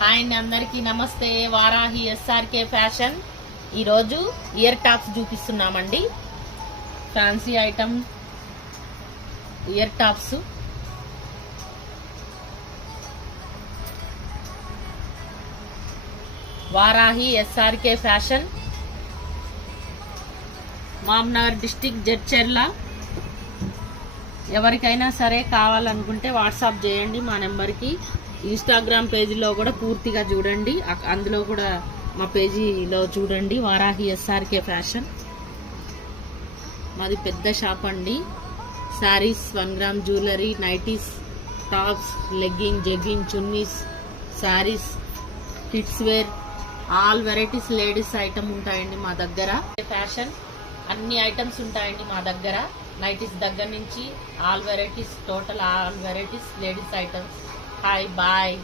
Hi అండి, అందరికీ నమస్తే. వారాహి ఎస్ఆర్కే ఫ్యాషన్ ఈరోజు ఇయర్ టాప్స్ చూపిస్తున్నామండి. Fancy item ear tops. Varahi SRK fashion, Mahabubnagar district, Jadcherla. ఎవరికైనా సరే కావాలనుకుంటే వాట్సాప్ చేయండి మా నెంబర్కి. ఇన్స్టాగ్రామ్ పేజీలో కూడా పూర్తిగా చూడండి, అందులో కూడా మా పేజీలో చూడండి. వారాహి ఎస్ఆర్కే ఫ్యాషన్ మాది పెద్ద షాప్ అండి. Sarees, 1 gram jewellery, nighties, tops, legging, jegging, chunnis, sarees, kids wear, all varieties ladies item ఉంటాయండి మా దగ్గర. ఫ్యాషన్ అన్ని ఐటమ్స్ ఉంటాయండి మా దగ్గర. నైటీస్ దగ్గర నుంచి all varieties, total all varieties ladies items. Hi, bye.